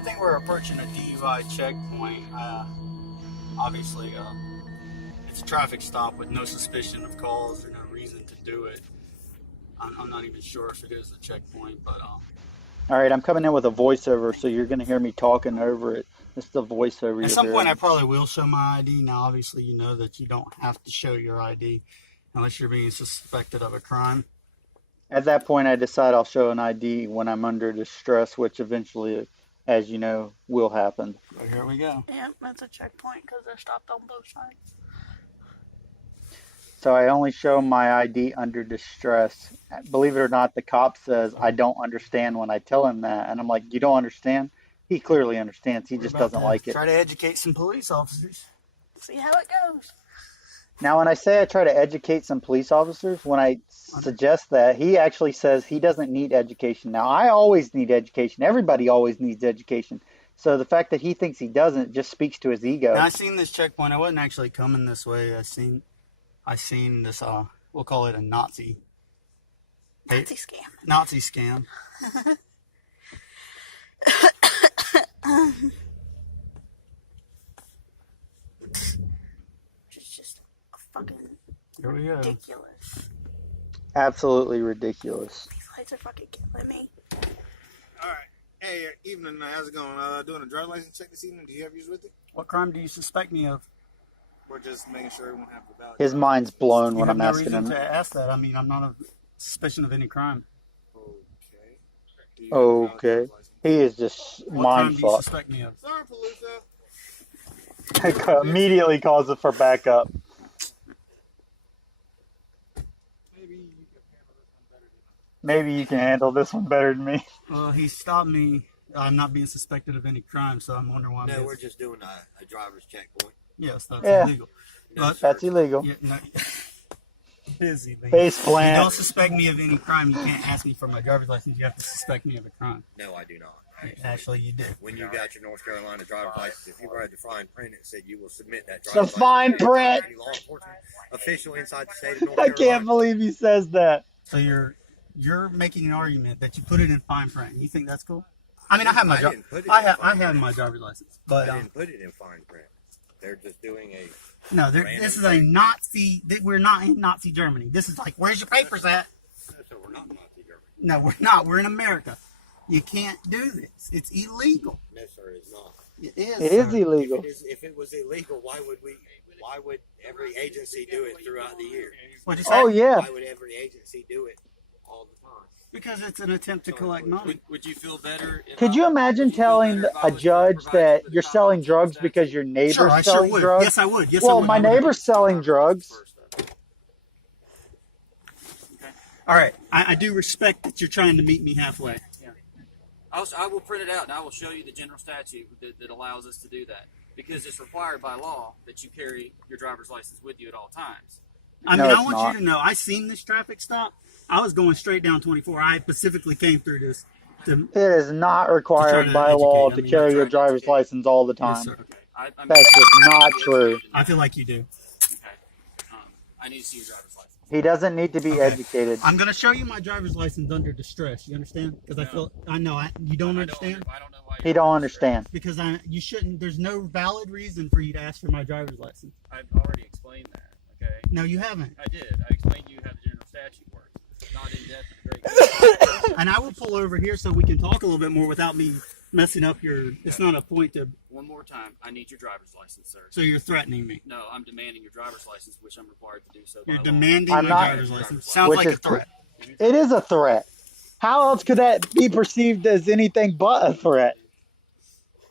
I think we're approaching a DUI checkpoint. Obviously, it's a traffic stop with no suspicion of cause or no reason to do it. I'm not even sure if it is a checkpoint, but All right, I'm coming in with a voiceover, so you're going to hear me talking over it. This is the voiceover. at some point I probably will show my ID. Now, obviously, you know that you don't have to show your ID unless you're being suspected of a crime. At that point, I decide I'll show an ID when I'm under distress, which eventually, as you know, will happen. So here we go. Yeah, that's a checkpoint because they're stopped on both sides. So I only show my ID under distress. Believe it or not, the cop says I don't understand when I tell him that. And I'm like, you don't understand? He clearly understands. He just doesn't like it. Try to educate some police officers. See how it goes. Now, when I say I try to educate some police officers, when I suggest that, he actually says he doesn't need education. Now, I always need education. Everybody always needs education. So the fact that he thinks he doesn't just speaks to his ego. Now, I seen this checkpoint. I wasn't actually coming this way. I seen this, we'll call it a Nazi scam. Nazi scam. It's just fucking Here we go. ridiculous. Absolutely ridiculous. These lights are fucking killing me. Alright. Hey, evening. How's it going? Doing a driver's license check this evening. Do you have yours with you? What crime do you suspect me of? We're just making sure everyone have the valid. His mind's blown You when have I'm no asking reason him. to ask that. I mean, I'm not a suspicion of any crime. Okay. Do you have a valid Okay. driver's license? He is just What crime mind do you fucked. suspect me of? Sorry, Palooza. Immediately calls it for backup. Maybe you can handle this one better than Maybe you can handle this one better than me. Well, he stopped me. I'm not being suspected of any crime, so I'm wondering why. No, we're just doing a driver's checkpoint. Yes, that's Yeah. illegal. No, But sir. That's illegal. yeah, no, it is illegal. Face If you don't plant. suspect me of any crime, you can't ask me for my driver's license. You have to suspect me of a crime. No, I do not. Actually, you do. When you got your North Carolina driver's license, if you read the fine print, it said you will submit that The driver's fine license to print. any law enforcement official inside the state of North I Carolina. can't believe he says that. So you're making an argument that you put it in fine print. You think that's cool? I mean, I have my I I didn't put it I in have fine my print. driver's license, but I didn't put it in fine print. They're just doing a. no, this is a Nazi. We're not in Nazi Germany. This is like, where's your papers at? So we're not Nazi Germany. No, we're not. We're in America. You can't do this. It's illegal. No, sir, it's not. It is. It is sir. illegal. If it was illegal, why would every agency do it throughout the year? What'd you say? Oh, yeah. Why would every agency do it all the time? Because it's an attempt to collect money. Would you feel better? Could you imagine telling a judge that you're selling drugs because your neighbor's Sure, I sure selling would. drugs? Yes, I would. Yes, I Well, would. my I would. neighbor's selling drugs. All right. I do respect that you're trying to meet me halfway. I will print it out and I will show you the general statute that allows us to do that because it's required by law that you carry your driver's license with you at all times. I No, mean, I it's want not. you to know, I seen this traffic stop. I was going straight down 24. I specifically came through this. To, It is not To required try to by law educate, I to mean, carry that's your right. driver's license all the yes, time. sir. Okay. I mean, That's just not true. I feel like you do. Okay. I need to see your driver's license. He doesn't need to be Okay. educated. I'm going to show you my driver's license under distress. You understand? Because I know you don't understand. I don't know why. He don't understand. Because you shouldn't. There's no valid reason for you to ask for my driver's license. I've already explained that. Okay. No, you haven't. I did. I explained to you how the general statute works. Not in depth. Great. And I will pull over here so we can talk a little bit more without me messing up your. It's not a point to. One more time. I need your driver's license, sir. So you're threatening me. No, I'm demanding your driver's license, which I'm required to do so by You're law. demanding I'm my not- driver's license. Sounds Which like a is threat. It is a threat. How else could that be perceived as anything but a threat?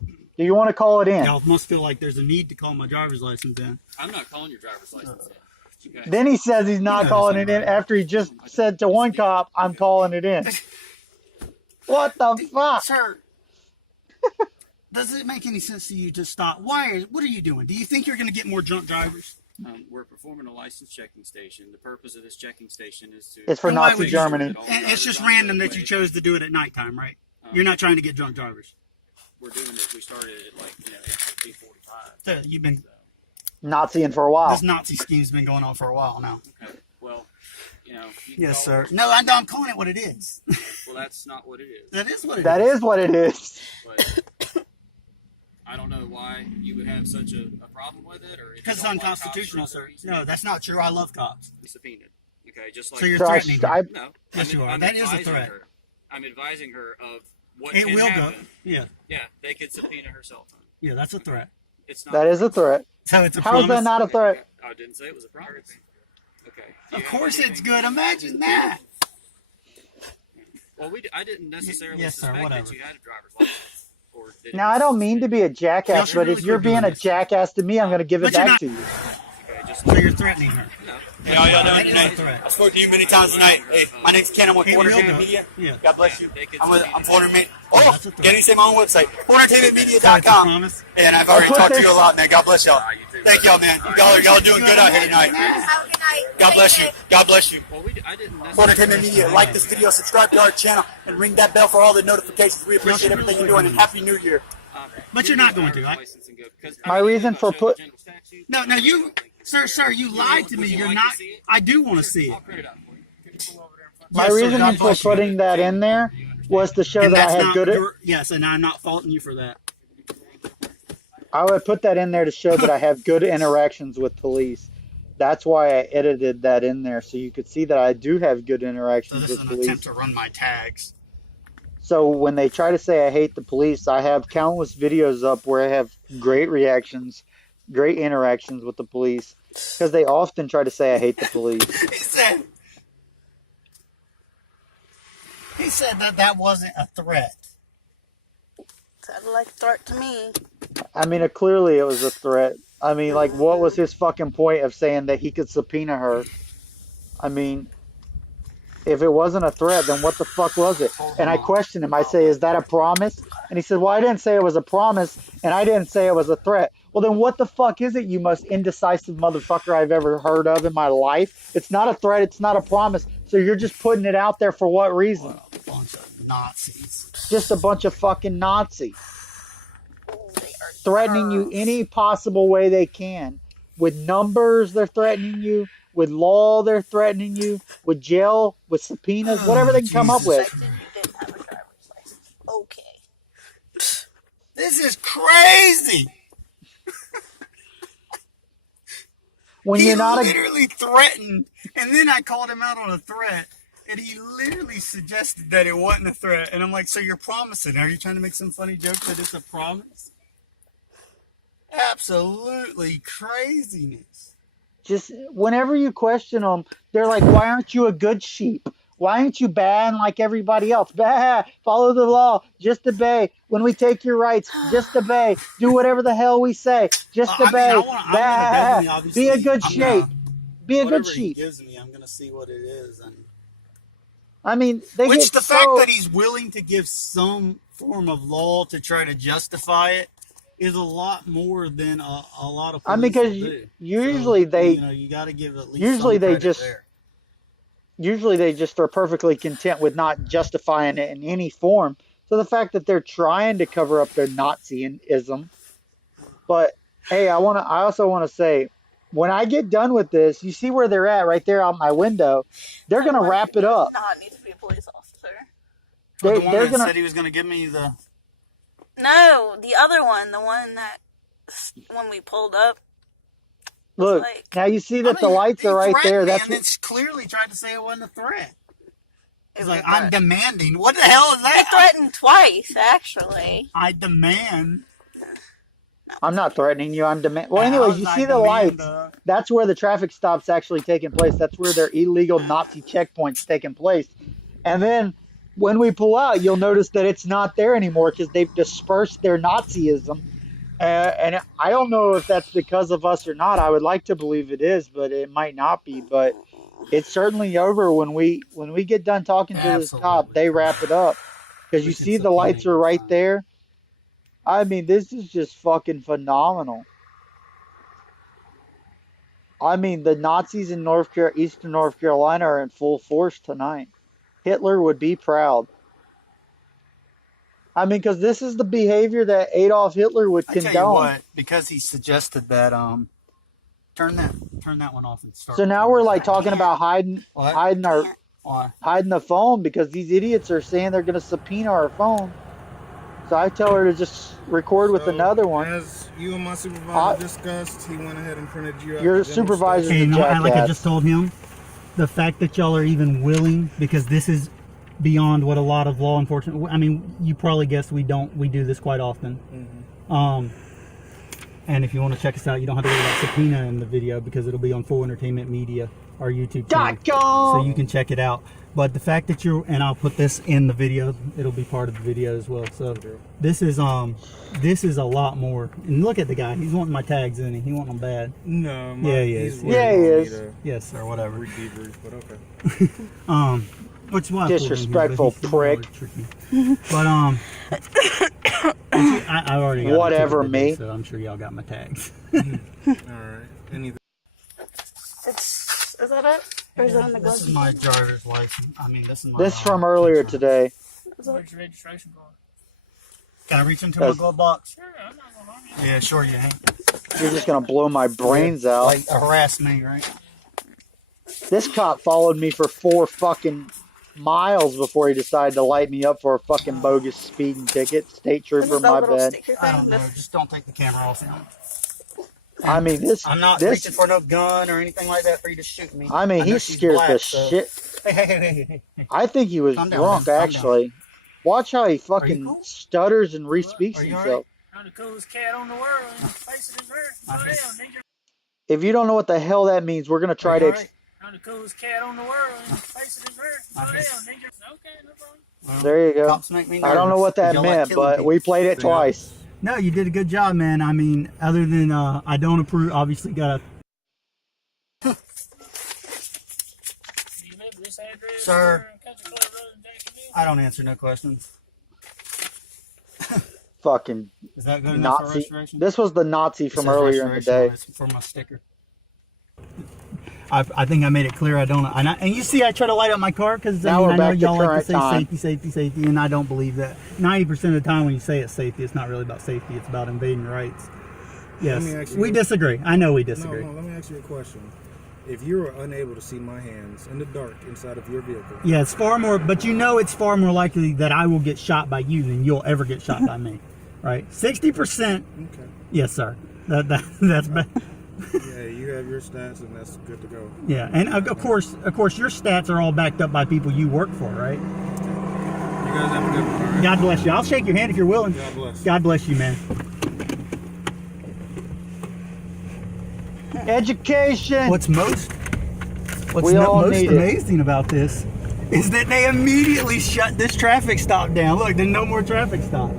Do you want to call it in? Y'all must feel like there's a need to call my driver's license in. I'm not calling your driver's license in. Okay. Then he says he's not Yeah, calling that's it in right. after he just said to one cop, I'm calling it in. What the fuck? Sir, does it make any sense to you to stop? What are you doing? Do you think you're going to get more drunk drivers? We're performing a license checking station. The purpose of this checking station is to. It's for And why Nazi would you- Germany. And it's just random that you chose to do it at nighttime, right? You're not trying to get drunk drivers. We're doing this. We started at 8:45. So you've been Naziing for a while. this Nazi scheme's been going on for a while now. Okay. Well, you can Yes, call sir. it- No, I'm calling it what it is. Well, that's not what it is. That is what it is. That is what it is. But I don't know why you would have such a problem with it, or Because it's unconstitutional, sir. No, that's not true. I love cops. Subpoenaed. Okay, just like So you're So threatening her. no. Yes, you are. I'm That is a advising threat. her. I'm advising her of what It can will happen. go. Yeah, Yeah, they could subpoena her cell phone. yeah, that's a threat. It's not. That is a threat. So it's a How is promise. that not a threat? I didn't say it was a promise. Okay. Do Of you have course, it's anything- good. Imagine that. Well, I didn't necessarily Yes, sir, suspect whatever. that you had a driver's license. Or did Now, I don't mean to be a jackass, Feel but if really you're good doing being a this. jackass to me, I'm going to give it But you're back not- to you. Okay, just So you're threatening her. no. Hey, how y'all doing tonight? I spoke to you many times tonight. Hey, my name's Ken. I'm with It Border will Entertainment go. Media. Yeah. God bless you. They could I'm subpoena Border you. Media. Yeah, Oh, that's a threat. getting say my own website, So it's a borderentertainmentmedia.com. promise. And I've already talked to you a lot, man. God bless y'all. You too, Thank brother. y'all, man. Y'all doing good out here tonight. Have a good night. God bless you. God bless you. Well, I didn't Border necessarily. Entertainment Media, like this video, subscribe to our channel, and ring that bell for all the notifications. We appreciate everything you're doing, and Happy New Year. But you're not going to, right? My reason for No, you, sir, you lied to me. You're not. I do want to see it. I'll print it out for you. My Yes, sir, reasoning God for bless you. putting that in there was to show And that I that's had not good. yes, and I'm not faulting you for that. I would put that in there to show that I have good interactions with police. That's why I edited that in there, so you could see that I do have good So interactions this is with an police. attempt to run my tags. So when they try to say I hate the police, I have countless videos up where I have great reactions, great interactions with the police, because they often try to say I hate the police. He said that wasn't a threat. Sounded like a threat to me. I mean, clearly it was a threat. I mean, like, what was his fucking point of saying that he could subpoena her? I mean, if it wasn't a threat, then what the fuck was it? And I questioned him. I say, is that a promise? And he said, well, I didn't say it was a promise, and I didn't say it was a threat. Well, then what the fuck is it, you most indecisive motherfucker I've ever heard of in my life? It's not a threat. It's not a promise. So you're just putting it out there for what reason? A bunch of Nazis. Just a bunch of fucking Nazis. They are Threatening you girls. any possible way they can. With numbers, they're threatening you. With law, they're threatening you. With jail, with subpoenas, whatever they can come up with. Suspected you didn't have a driver's license. Okay. This is crazy. When He you're not a literally threatened, and then I called him out on a threat, and he literally suggested that it wasn't a threat. And I'm like, so you're promising? Are you trying to make some funny joke that it's a promise? Absolutely craziness. just whenever you question them, they're like, why aren't you a good sheep? Why aren't you bad like everybody else? Bah, follow the law, just obey. When we take your rights, just obey. Do whatever the hell we say, just I mean, obey. I'm gonna definitely, Bah, obviously, be a good I'm sheep. gonna- Be a good Whatever he sheep. gives me, I'm gonna see what it is, and I mean, they which get the so, fact that he's willing to give some form of law to try to justify it is a lot more than a lot of police I mean, because will do. usually So, they you got to give at least usually some they credit just there. usually they just are perfectly content with not justifying it in any form. So the fact that they're trying to cover up their Nazism, but hey, I also want to say, when I get done with this, you see where they're at right there out my window. They're gonna wrap it up. Not need to be a police officer. The one They're that gonna said he was going to give me the. No, the other one, the one that when we pulled up. look like- now. You see that I the mean, lights he are right threatened there. me That's and what, it's clearly tried to say it wasn't a threat. It It's was like a I'm threat. demanding. What the hell is I that? threatened twice, actually. I demand. I'm not threatening you. I'm demand. Well, How anyways, is you I see the demand, lights. That's where the traffic stop's actually taking place. That's where their illegal Nazi checkpoint's taking place. And then when we pull out, you'll notice that it's not there anymore because they've dispersed their Nazism. And I don't know if that's because of us or not. I would like to believe it is, but it might not be. But it's certainly over when we get done talking to this cop. Absolutely. They wrap it up because We you can see the subpoena lights you, are right fine. there. I mean, this is just fucking phenomenal. I mean, the Nazis in Eastern North Carolina are in full force tonight. Hitler would be proud. I mean, because this is the behavior that Adolf Hitler would I tell you condone. what, because he suggested that turn that one off and start. So now we're like talking about What? hiding the phone because these idiots are saying they're going to subpoena our phone. So I tell her to just record with another one. As you and my supervisor discussed, he went ahead and printed you out. Your supervisor's Hey, a no, jackass. like I just told him, the fact that y'all are even willing, because this is beyond what a lot of law enforcement, I mean, you probably guessed we do this quite often. And if you want to check us out, you don't have to worry about subpoena in the video because it'll be on Full Entertainment Media, our YouTube channel. So you can check it out. But the fact that and I'll put this in the video, it'll be part of the video as well. So this is a lot more. And look at the guy, he's wanting my tags, isn't he? He wanting them bad. No, yeah, he is. Yeah, he is. Yes, or whatever. Debrief, but okay. Which is why disrespectful prick. But I already got whatever today, me. so I'm sure y'all got my tags. All right. Anything? Is that it? Or is it in the glove? This is my driver's license. I mean, this is my. This from earlier today. Where's your registration card? Can I reach into my glove box? Sure, I'm not gonna harm you. Yeah, sure you ain't. You're just gonna blow my brains out. Like harass me, right? This cop followed me for 4 fucking miles before he decided to light me up for a fucking bogus speeding ticket. State trooper, my bad. I don't know. Just don't take the camera off him. I mean, this. I'm not reaching for no gun or anything like that for you to shoot me. I mean, he scared the shit. Hey. I think he was drunk, actually. Watch how he fucking stutters and re-speaks himself. I'm the coolest cat on the world. And the face of this earth. Go down, nigga. If you don't know what the hell that means, we're gonna try to. I'm the coolest cat on the world. And the face of this earth. Go down, nigga. Okay, no problem. There you go. Cops make me nervous. I don't know what that meant, but we played it twice. No, you did a good job, man. I mean, other than I don't approve, obviously got Do you live at this address? Sir. Country Club Road in Jacksonville? I don't answer no questions. Fucking Is that good enough for Nazi. restoration? This was the Nazi from earlier in the day. It's for my sticker. I think I made it clear I don't. And you see, I try to light up my car because I know y'all like to say safety, and I don't believe that. 90% of the time when you say it's safety, it's not really about safety. It's about invading rights. Yes, we disagree. I know we disagree. No, let me ask you a question. If you were unable to see my hands in the dark inside of your vehicle. Yeah, it's far more, but you know it's far more likely that I will get shot by you than you'll ever get shot by me, right? 60%. Okay. Yes, sir. That's bad. Yeah, you have your stats, and that's good to go. Yeah, and of course, your stats are all backed up by people you work for, right? You guys have a good one. All right? God bless you. I'll shake your hand if you're willing. God bless. God bless you, man. Education. What's most need it. amazing about this is that they immediately shut this traffic stop down. Look, there's no more traffic stop.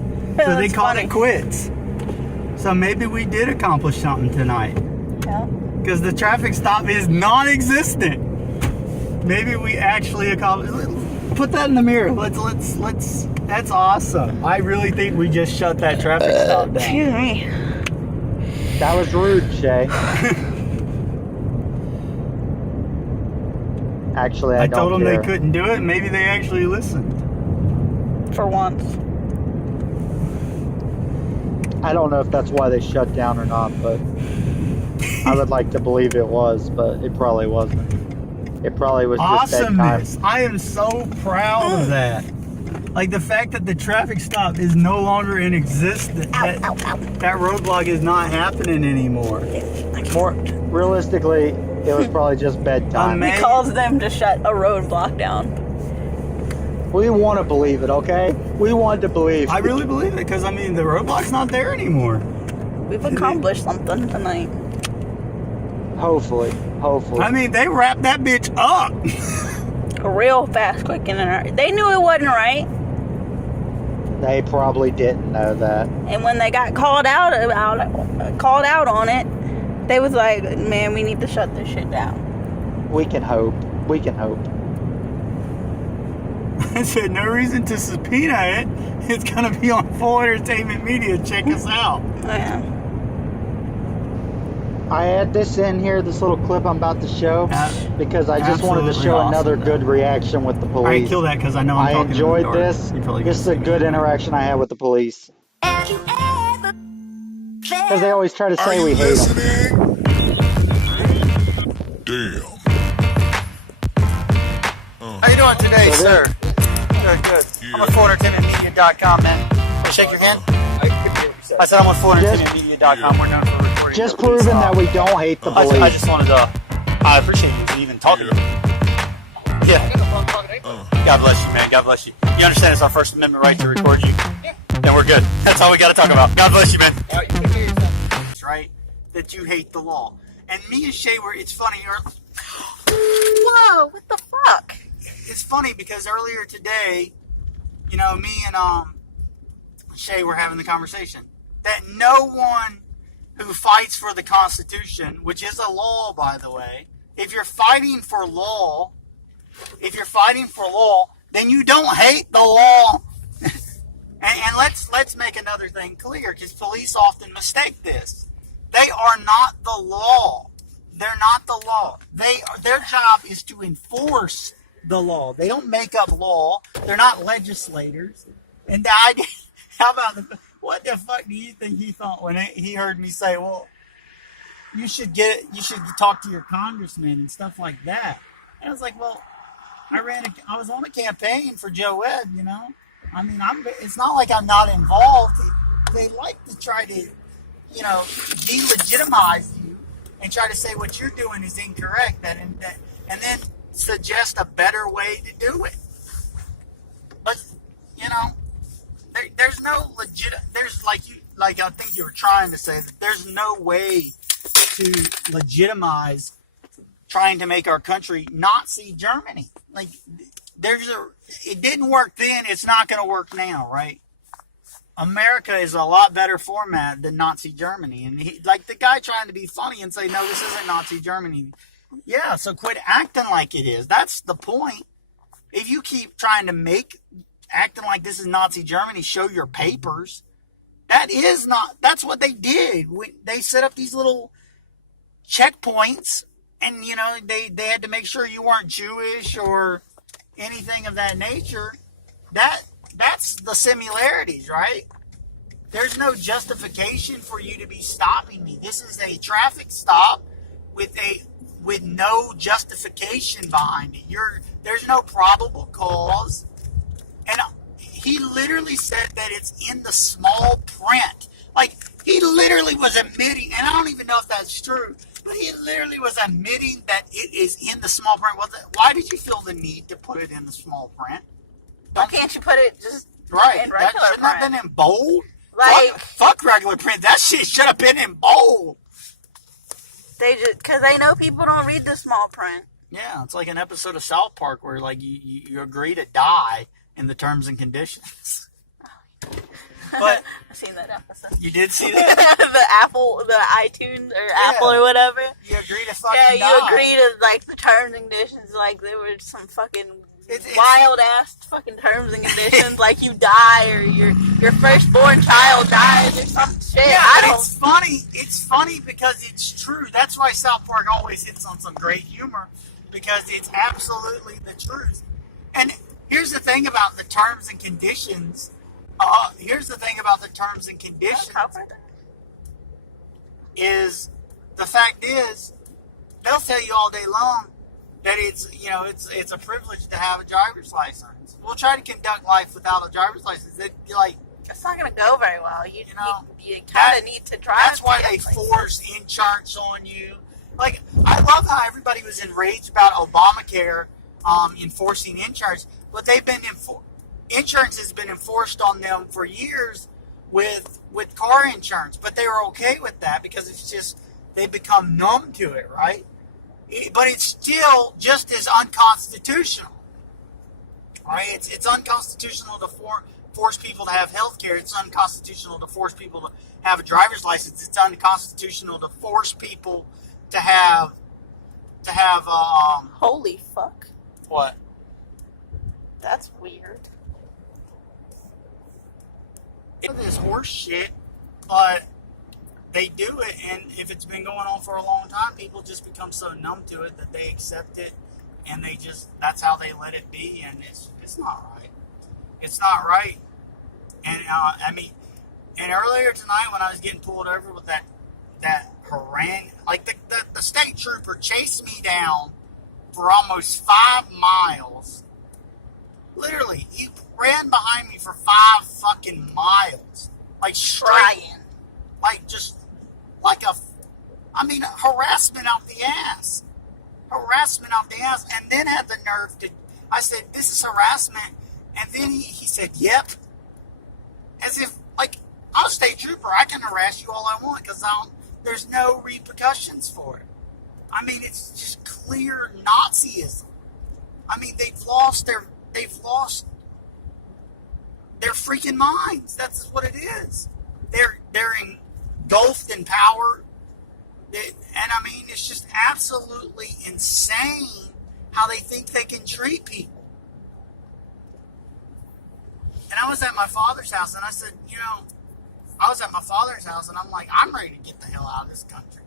So they called it quits. So maybe we did accomplish something tonight. Yeah. Because the traffic stop is non-existent. Maybe we actually accomplished. Put that in the mirror. Let's. That's awesome. I really think we just shut that traffic stop down. Excuse me. That was rude, Shay. Actually, I told them care. they couldn't do it. Maybe they actually listened. For once. I don't know if that's why they shut down or not, but I would like to believe it was, but it probably wasn't. It probably was just that time. Awesomeness. I am so proud of that. Like the fact that the traffic stop is no longer in existence. That roadblock is not happening anymore. More realistically, it was probably just bedtime. We caused them to shut a roadblock down. We want to believe it, okay? We want to believe. I really believe it because I mean the roadblock's not there anymore. We've accomplished something tonight. Hopefully. I mean they wrapped that bitch up. Real fast, quick, and they knew it wasn't right. They probably didn't know that. And when they got called out on it, they was like, "Man, we need to shut this shit down." We can hope. We can hope. I said no reason to subpoena it. It's gonna be on Full Entertainment Media. Check us out. Yeah. I add this in here, this little clip I'm about to show, because I just wanted to Absolutely show awesome, another though. good reaction with the police. All right, kill that because I know I'm I talking enjoyed in the dark. this. You probably This is a can't see good me. interaction I had with the police. Because they always try to say we hate them. Damn. How you doing today, sir? Good. I'm at FullEntertainmentMedia.com, man. Shake your hand. I said I'm with ForIntimidMedia.com. We're known for recording. Just proving that we don't hate the police. I just wanted to. I appreciate you even talking to me. Yeah. God bless you, man. God bless you. You understand it's our First Amendment right to record you? Yeah. Then we're good. That's all we got to talk about. God bless you, man. All right, you take care of yourself. Right? That you hate the law. And me and Shay were, it's funny. Whoa, what the fuck? It's funny because earlier today, you know, me and Shay were having the conversation that no one who fights for the Constitution, which is a law, by the way, if you're fighting for law, then you don't hate the law. and let's make another thing clear, because police often mistake this. They are not the law. They're not the law. Their job is to enforce the law. They don't make up law. They're not legislators. And the idea, how about what the fuck do you think he thought when he heard me say, well, you should talk to your congressman and stuff like that. And I was like, well, I was on a campaign for Joe Webb, you know. I mean, it's not like I'm not involved. They like to try to, you know, delegitimize you and try to say what you're doing is incorrect, and then suggest a better way to do it. But, you know, there's no like I think you were trying to say, that there's no way to legitimize trying to make our country Nazi Germany. Like, it didn't work then, it's not going to work now, right? America is a lot better format than Nazi Germany. And like the guy trying to be funny and say, no, this isn't Nazi Germany. Yeah, so quit acting like it is. That's the point. If you keep trying to acting like this is Nazi Germany, show your papers. That's what they did. They set up these little checkpoints, and, you know, they had to make sure you weren't Jewish or anything of that nature. That's the similarities, right? There's no justification for you to be stopping me. This is a traffic stop with no justification behind it. There's no probable cause. And he literally said that it's in the small print. Like, he literally was admitting, and I don't even know if that's true, but he literally was admitting that it is in the small print. Why did you feel the need to put it in the small print? Why can't you put it just right? in regular That shouldn't print? have been in bold. Like, fuck regular print. That shit should have been in bold. Because they know people don't read the small print. Yeah, it's like an episode of South Park where, like, you agree to die in the terms and conditions. But I've seen that episode. You did see that? the iTunes or Apple or whatever. You agree to fucking die. Yeah, you agree to, like, the terms and conditions. Like, there were some fucking wild ass fucking terms and conditions. Like, you die, or your firstborn child dies, or some shit. Yeah, it's funny because it's true. That's why South Park always hits on some great humor, because it's absolutely the truth. And here's the thing about the terms and conditions. Is the fact is, they'll tell you all day long that it's a privilege to have a driver's license. We'll try to conduct life without a driver's license. It's not going to go very well. You kind of need to drive. That's why they force insurance on you. Like, I love how everybody was enraged about Obamacare enforcing insurance, but insurance has been enforced on them for years with car insurance, but they were okay with that because it's just they become numb to it, right? But it's still just as unconstitutional, right? It's unconstitutional to force people to have health care. It's unconstitutional to force people to have a driver's license. It's unconstitutional to force people to have holy fuck. What? That's weird. This horse shit, but they do it, and if it's been going on for a long time, people just become so numb to it that they accept it, and that's how they let it be, and it's not right. It's not right. And and earlier tonight when I was getting pulled over with that harangue, like the state trooper chased me down for almost 5 miles. Literally, he ran behind me for 5 fucking miles. Like straight, Trying. like just like harassment out the ass. Harassment out the ass. And then had the nerve to, I said, this is harassment. And then he said, yep. As if, like, I'm a state trooper. I can harass you all I want because there's no repercussions for it. I mean, it's just clear Nazism. I mean, they've lost their freaking minds. That's what it is. They're engulfed in power. And I mean, it's just absolutely insane how they think they can treat people. And I was at my father's house, and I said, I'm like, I'm ready to get the hell out of this country.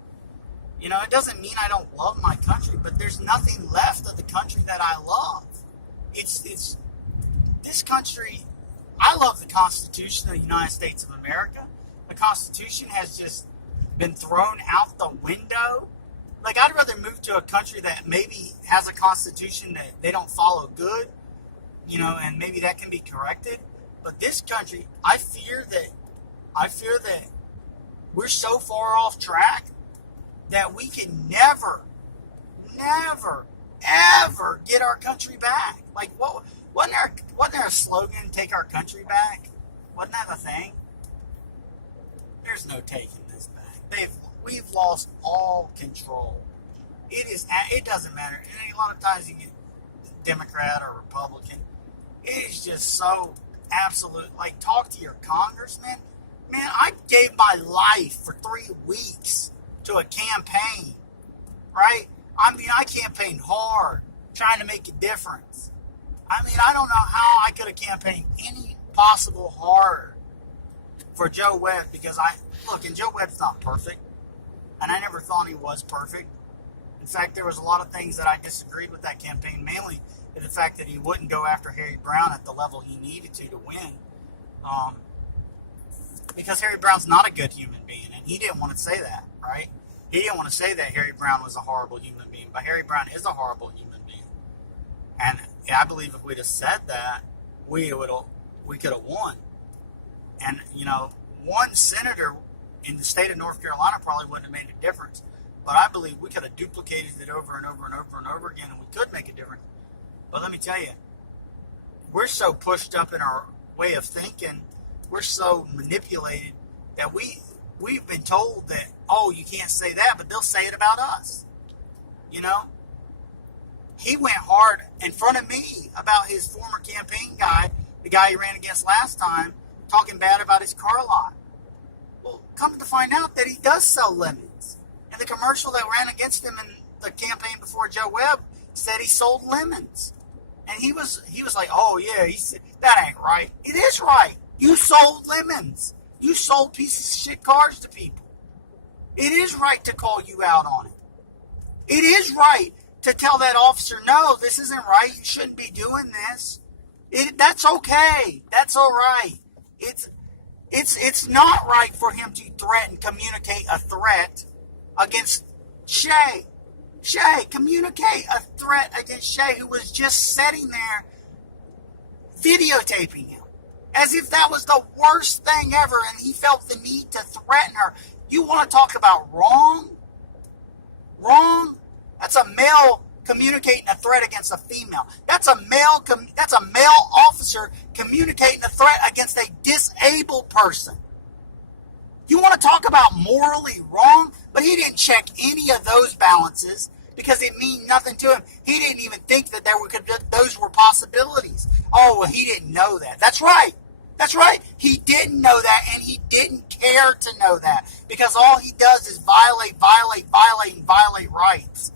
You know, it doesn't mean I don't love my country, but there's nothing left of the country that I love. It's this country. I love the Constitution of the United States of America. The Constitution has just been thrown out the window. Like, I'd rather move to a country that maybe has a constitution that they don't follow good, you know, and maybe that can be corrected. But this country, I fear that we're so far off track that we can never, ever get our country back. Like, wasn't there a slogan, take our country back? Wasn't that a thing? There's no taking this back. We've lost all control. It doesn't matter. And a lot of times you get Democrat or Republican. It is just so absolute. Like, talk to your congressman. Man, I gave my life for 3 weeks to a campaign, right? I mean, I campaigned hard, trying to make a difference. I mean, I don't know how I could have campaigned any possible harder for Joe Webb, because and Joe Webb's not perfect, and I never thought he was perfect. In fact, there was a lot of things that I disagreed with that campaign, mainly the fact that he wouldn't go after Harry Brown at the level he needed to win. Because Harry Brown's not a good human being, and he didn't want to say that, right? He didn't want to say that Harry Brown was a horrible human being, but Harry Brown is a horrible human being. And I believe if we'd have said that, we could have won. And, you know, one senator in the state of North Carolina probably wouldn't have made a difference. But I believe we could have duplicated it over and over and over and over again, and we could make a difference. But let me tell you, we're so pushed up in our way of thinking, we're so manipulated that we've been told that, oh, you can't say that, but they'll say it about us. You know? He went hard in front of me about his former campaign guy, the guy he ran against last time, talking bad about his car lot. Well, come to find out that he does sell lemons. And the commercial that ran against him in the campaign before Joe Webb said he sold lemons. And he was like, oh yeah, he said, that ain't right. It is right. You sold lemons. You sold pieces of shit cars to people. It is right to call you out on it. It is right to tell that officer, no, this isn't right. You shouldn't be doing this. That's okay. That's all right. It's not right for him to communicate a threat against Shay. Shay, communicate a threat against Shay, who was just sitting there videotaping him. As if that was the worst thing ever, and he felt the need to threaten her. You want to talk about wrong? Wrong? That's a male communicating a threat against a female. That's a male officer communicating a threat against a disabled person. You want to talk about morally wrong? But he didn't check any of those balances because it mean nothing to him. He didn't even think that those were possibilities. Oh, well, he didn't know that. That's right. That's right. He didn't know that, and he didn't care to know that, because all he does is violate rights.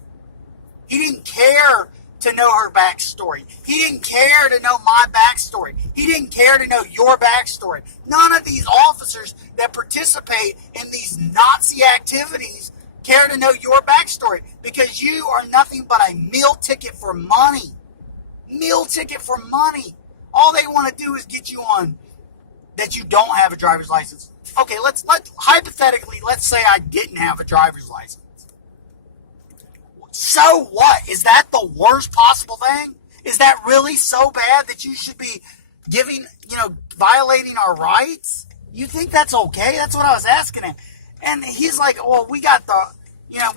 He didn't care to know her backstory. He didn't care to know my backstory. He didn't care to know your backstory. None of these officers that participate in these Nazi activities care to know your backstory, because you are nothing but a meal ticket for money. Meal ticket for money. All they want to do is get you on that you don't have a driver's license. Okay, let's hypothetically, let's say I didn't have a driver's license. So what? Is that the worst possible thing? Is that really so bad that you should be violating our rights? You think that's okay? That's what I was asking him. And he's like, well, we got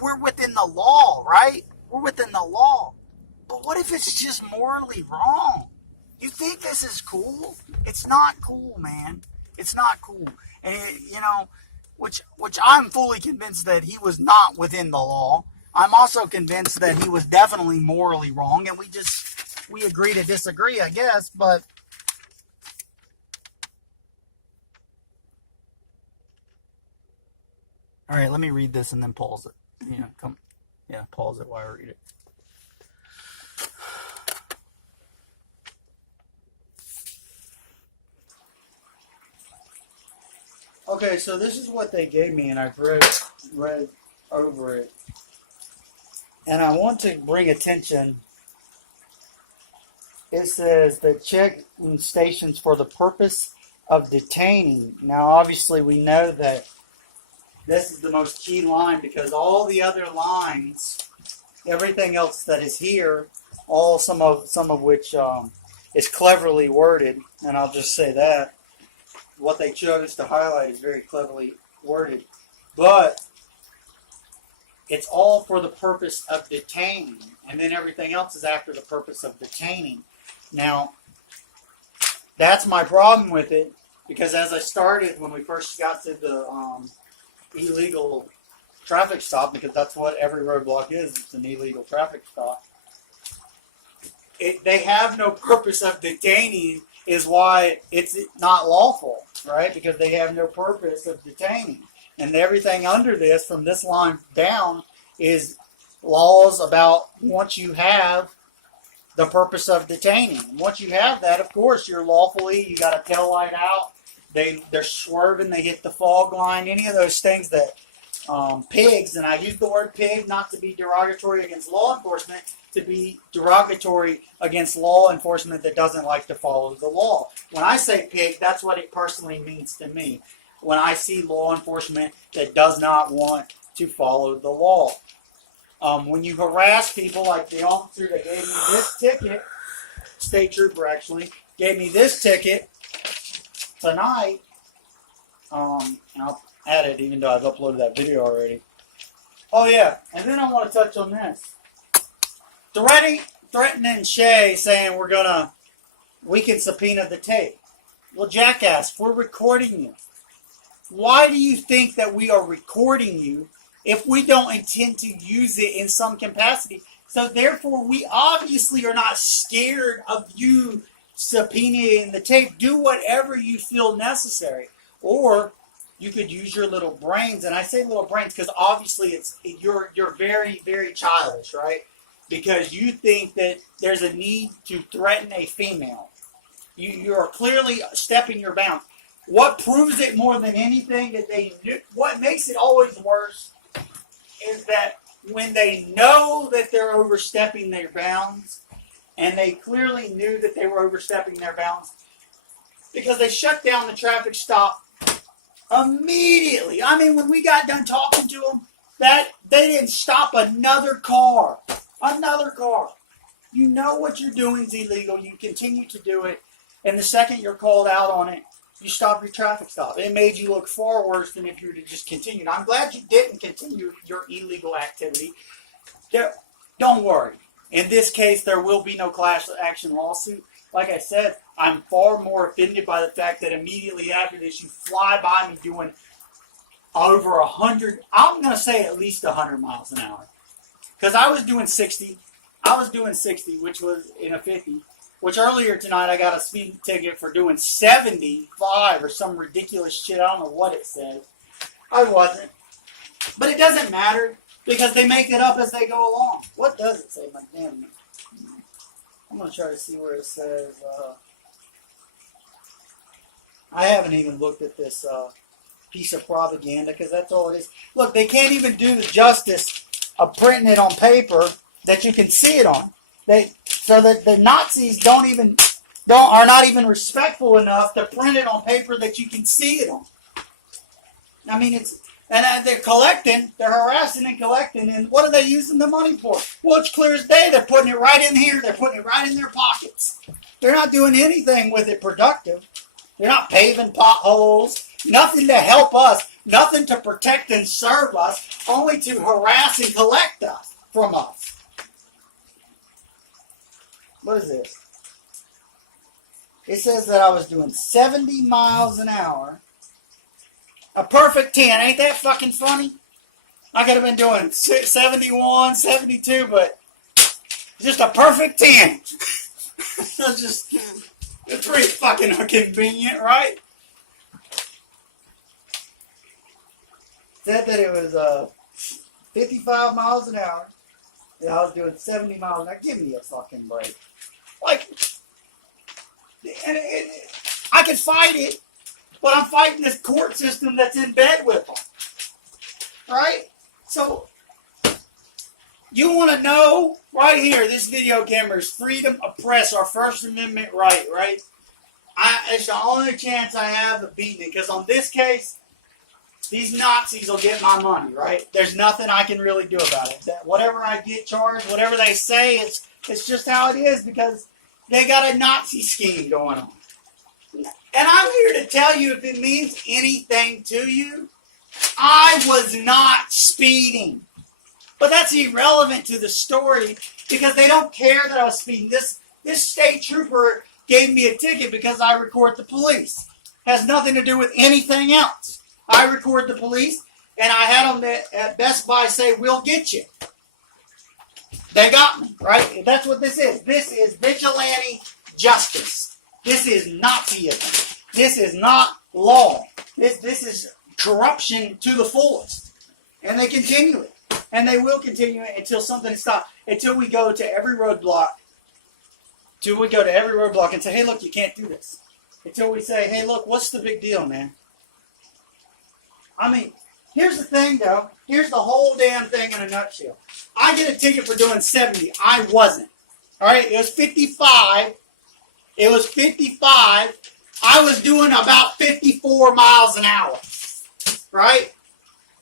we're within the law, right? We're within the law. But what if it's just morally wrong? You think this is cool? It's not cool, man. It's not cool. And, which I'm fully convinced that he was not within the law. I'm also convinced that he was definitely morally wrong, and we agree to disagree, I guess, but all right, let me read this and then pause it. Pause it while I read it. Okay, so this is what they gave me, and I've read over it. And I want to bring attention. It says that check stations for the purpose of detaining. Now, obviously, we know that this is the most key line because all the other lines, everything else that is here, some of which is cleverly worded, and I'll just say that. What they chose to highlight is very cleverly worded. But it's all for the purpose of detaining. And then everything else is after the purpose of detaining. Now, that's my problem with it. Because as I started when we first got to the illegal traffic stop, because that's what every roadblock is, it's an illegal traffic stop. They have no purpose of detaining is why it's not lawful, right? Because they have no purpose of detaining. And everything under this, from this line down, is laws about once you have the purpose of detaining. Once you have that, of course, you're lawfully, you got a tail light out, they're swerving, they hit the fog line, any of those things that pigs, and I use the word pig not to be derogatory against law enforcement, to be derogatory against law enforcement that doesn't like to follow the law. When I say pig, that's what it personally means to me. When I see law enforcement that does not want to follow the law. When you harass people, like the officer that gave me this ticket, state trooper actually, gave me this ticket tonight, and I'll add it even though I've uploaded that video already. Oh yeah, and then I want to touch on this. Threatening Shay saying we can subpoena the tape. Well, jackass, we're recording you. Why do you think that we are recording you if we don't intend to use it in some capacity? So therefore, we obviously are not scared of you subpoenaing the tape. Do whatever you feel necessary. Or you could use your little brains. And I say little brains because obviously you're very, very childish, right? Because you think that there's a need to threaten a female. You're clearly stepping your bounds. What proves it more than anything that they knew, what makes it always worse is that when they know that they're overstepping their bounds, and they clearly knew that they were overstepping their bounds, because they shut down the traffic stop immediately. I mean, when we got done talking to them, that they didn't stop another car. Another car. You know what you're doing is illegal. You continue to do it. And the second you're called out on it, you stop your traffic stop. It made you look far worse than if you were to just continue. Now, I'm glad you didn't continue your illegal activity. Don't worry. In this case, there will be no class action lawsuit. Like I said, I'm far more offended by the fact that immediately after this, you fly by me doing over 100, I'm going to say at least 100 miles an hour. Because I was doing 60. Which was in a 50. Which earlier tonight I got a speeding ticket for doing 75 or some ridiculous shit. I don't know what it says. I wasn't. But it doesn't matter because they make it up as they go along. What does it say? My damn. I'm going to try to see where it says. I haven't even looked at this piece of propaganda because that's all it is. Look, they can't even do the justice of printing it on paper that you can see it on. So that the Nazis are not even respectful enough to print it on paper that you can see it on. I mean, they're collecting, they're harassing and collecting, and what are they using the money for? Well, it's clear as day. They're putting it right in here. They're putting it right in their pockets. They're not doing anything with it productive. They're not paving potholes, nothing to help us, nothing to protect and serve us, only to harass and collect us from us. What is this? It says that I was doing 70 miles an hour. A perfect 10. Ain't that fucking funny? I could have been doing 71, 72, but just a perfect 10. It's pretty fucking inconvenient, right? Said that it was 55 miles an hour. And I was doing 70 miles an hour. Give me a fucking break. Like, and I could fight it, but I'm fighting this court system that's in bed with them. Right? So, you want to know, right here, this video camera is freedom of press, our First Amendment right? It's the only chance I have of beating it, because on this case, these Nazis will get my money, right? There's nothing I can really do about it. Whatever I get charged, whatever they say, it's just how it is, because they got a Nazi scheme going on. And I'm here to tell you, if it means anything to you, I was not speeding. But that's irrelevant to the story, because they don't care that I was speeding. This state trooper gave me a ticket because I record the police. Has nothing to do with anything else. I record the police, and I had them at Best Buy say, "We'll get you." They got me, right? That's what this is. This is vigilante justice. This is Nazism. This is not law. This is corruption to the fullest. And they continue it. And they will continue it until something stops. Until we go to every roadblock. Until we go to every roadblock and say, "Hey, look, you can't do this." Until we say, "Hey, look, what's the big deal, man?" I mean, here's the thing, though. Here's the whole damn thing in a nutshell. I get a ticket for doing 70. I wasn't. All right? It was 55. It was 55. I was doing about 54 miles an hour. Right?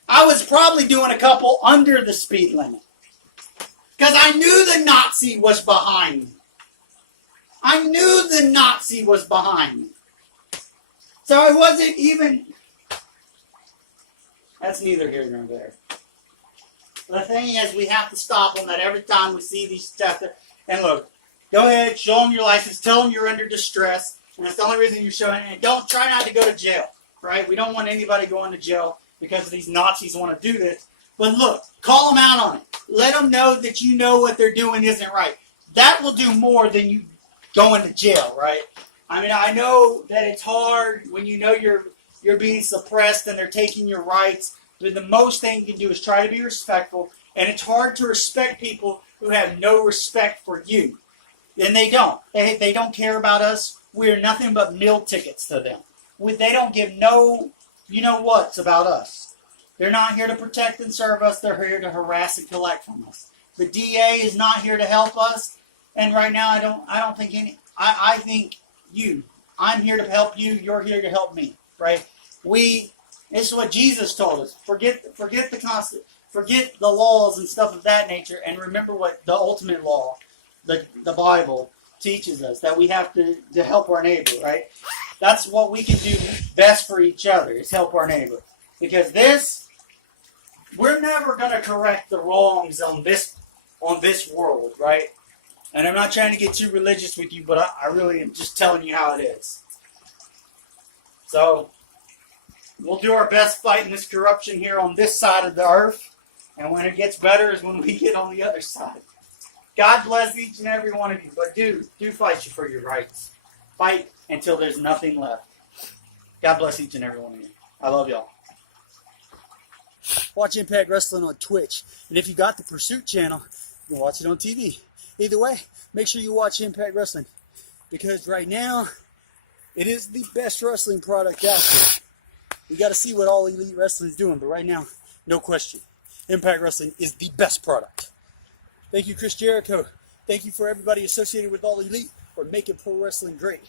I was probably doing a couple under the speed limit. Because I knew the Nazi was behind me. I knew the Nazi was behind me. So it wasn't even... That's neither here nor there. The thing is, we have to stop them that every time we see these stuff. And look, go ahead, show them your license, tell them you're under distress, and that's the only reason you're showing it. And don't try not to go to jail, right? We don't want anybody going to jail because these Nazis want to do this. But look, call them out on it. Let them know that you know what they're doing isn't right. That will do more than you going to jail, right? I mean, I know that it's hard when you know you're being suppressed and they're taking your rights. But the most thing you can do is try to be respectful. And it's hard to respect people who have no respect for you. And they don't. They don't care about us. We're nothing but meal tickets to them. They don't give no you-know-whats about us. They're not here to protect and serve us. They're here to harass and collect from us. The DA is not here to help us. And right now, I don't think any... I think you. I'm here to help you. You're here to help me. Right? This is what Jesus told us. Forget the laws and stuff of that nature, and remember what the ultimate law, the Bible, teaches us, that we have to help our neighbor, right? That's what we can do best for each other, is help our neighbor. Because we're never going to correct the wrongs on this world, right? And I'm not trying to get too religious with you, but I really am just telling you how it is. So... we'll do our best fighting this corruption here on this side of the earth. And when it gets better is when we get on the other side. God bless each and every one of you. But do fight you for your rights. Fight until there's nothing left. God bless each and every one of you. I love y'all. Watch Impact Wrestling on Twitch. And if you got the Pursuit channel, you can watch it on TV. Either way, make sure you watch Impact Wrestling. Because right now, it is the best wrestling product out there. We got to see what All Elite Wrestling is doing, but right now, no question, Impact Wrestling is the best product. Thank you, Chris Jericho. Thank you for everybody associated with All Elite for making pro wrestling great.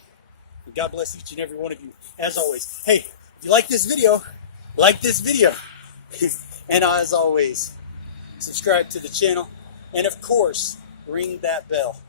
And God bless each and every one of you. As always, hey, if you like this video, like this video. And as always, subscribe to the channel. And of course, ring that bell.